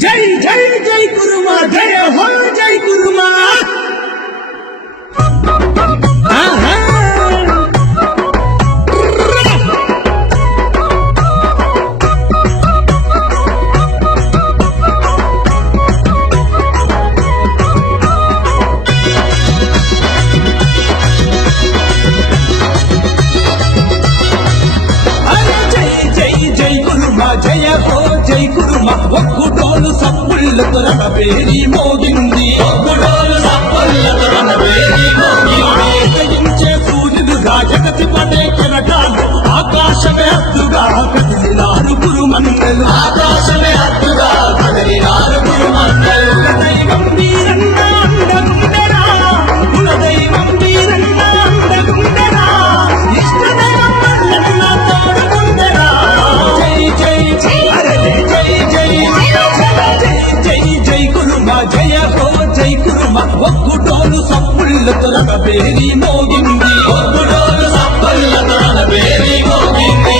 జై జై జై కురుమా జయ హో జై కురుమా జయ హో జై కురుమా ఒక్కుడోలు సప్పుళ్ళతో రణబేరి మోగింది ఒక్కుడోలు సప్పుళ్ళతో రణబేరి మోగింది జయించే సూర్యుడుగా జగతి పడే కెరటాలు ఆకాశమే హద్దుగా కదిలినారు కురుమన్నలు ఆకాశమే హద్దుగా కదిలినారు కురుమన్నలు దైవం వీరన్నా అండగుండెరా కులదైవం వీరన్నా అండగుండెరా ఇష్టదైవం మల్లన్న తోడుగుండెరా జయ హో జై కురుమా ఒక్కుడోలు సప్పుళ్ళతో రణబేరి మోగింది ఒక్కుడోలు సప్పుళ్ళతో రణబేరి మోగింది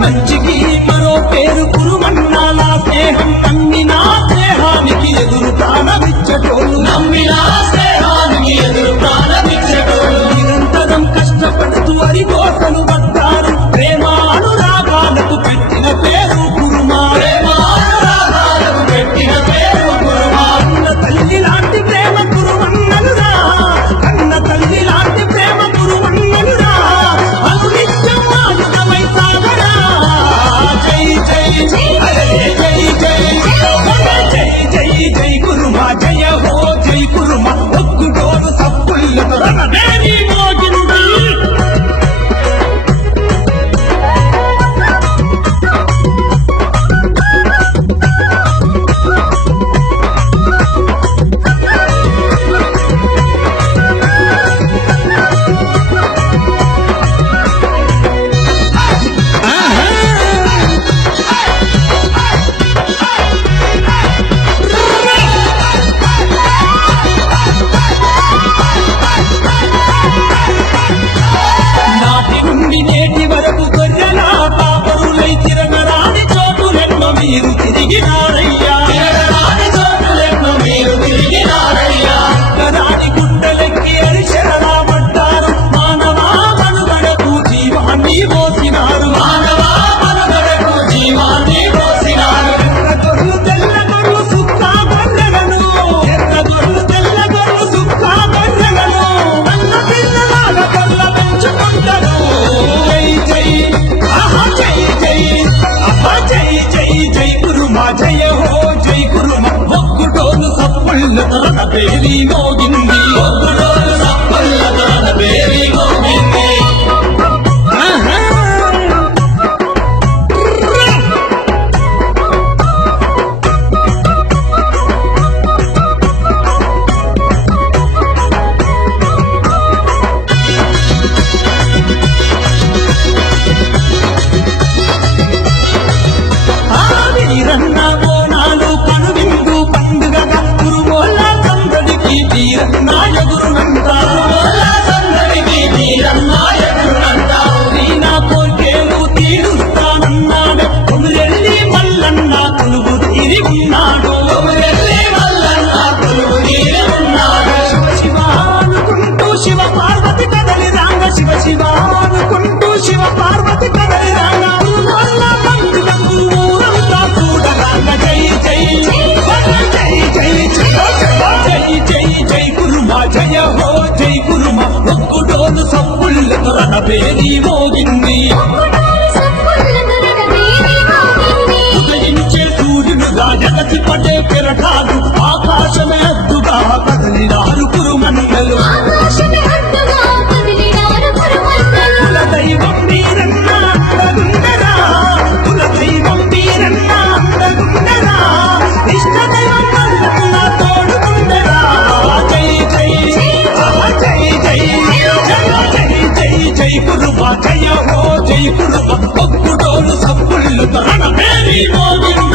మంచికి మరో పేరు కురుమన్నాల స్నేహం నమ్మినా స్నేహానికి ఎదురు ప్రాణమిచ్చటోళ్ళు నమ్మినా స్నేహానికి ఎదురు ప్రాణమిచ్చటోళ్ళు నిరంతరం కష్టపడుతూ అరికోసలు పడ్డారు ప్రేమానురాగాలకు పెట్టిన పేరు కురుమా ప్రేమానురాగాలకు పెట్టిన పేరు కురుమా అన్న తల్లి లాంటి ప్రేమ కురుమన్నలురా అన్న తల్లి లాంటి ప్రేమ కురుమన్నలురా అనునిత్యం ఆయుధమై సాగరా జై జై జై జై జై జై జై కురుమా జయ హో జై కురుమా ఒక్కుడోలు సప్పుళ్ళతో రణబేరి మోగింది నేటి వరకు గొర్రెల పాపరులై తిరగరాని చోటులెన్నో మీరు తిరిగినారయ్యా తిరగరాని చోటులెన్నో మీరు తిరిగినారయ్యా రాని గుడ్డలెక్కి అరిశరలా పడ్డారు మానవా మనుగడకు జీవాన్ని పోసినారు మానవా మనుగడకు జీవాన్ని పోసినారు ఎర్ర గొర్రెలు తెల్ల గొర్రెలు సుక్కా గొర్రెలను ఎర్ర గొర్రెలు తెల్ల గొర్రెలు సుక్కా గొర్రెలను అన్న పిల్లలాగా కళ్ళ పెంచుకుంటారు జై కురుమా జయ హో జై కురుమా ఒక్కుడోలు సప్పుళ్ళతో రణబేరి మోగింది ఒక్కుడోలు సప్పుళ్ళతో రణబేరి మోగింది వీరన్న బోనాలు కనువిందు పండుగగా కురుమోళ్ళ సందడికి వీరన్న ఎగురునంటారు సందడికి వీరన్న ఎగురునంటారు నా కోర్కేలు తీరుస్తానన్నాడు కొమురెల్లి మల్లన్న కొలువు తీరి ఉన్నాడు కొమురెల్లి మల్లన్న కొలువు తీరి ఉన్నాడు శివ శివ అనుకుంటూ శివ పార్వతి కదలి రాంగ శివ శివ అనుకుంటూ శివ పార్వతి కదలి రాంగ జయ హో జై కురుమా ఒక్కుడోలు సప్పుళ్ళతో రణబేరి మోగింది ఉదయించే సూర్యుడుగా జగతి పడే కెరటాలు ఆకాశమే హద్దుగా కదిలినారు కురుమన్నలు కులదైవం వీరన్నా అండగుండెరా కులదైవం వీరన్నా అండగుండెరా ఇష్టదైవం మల్లన్న తోడుగుండెరా జై కురుమ జయ హో జై కురుమ ఒక్కుడోలు సప్పుళ్ళు రణమేరి మోగింది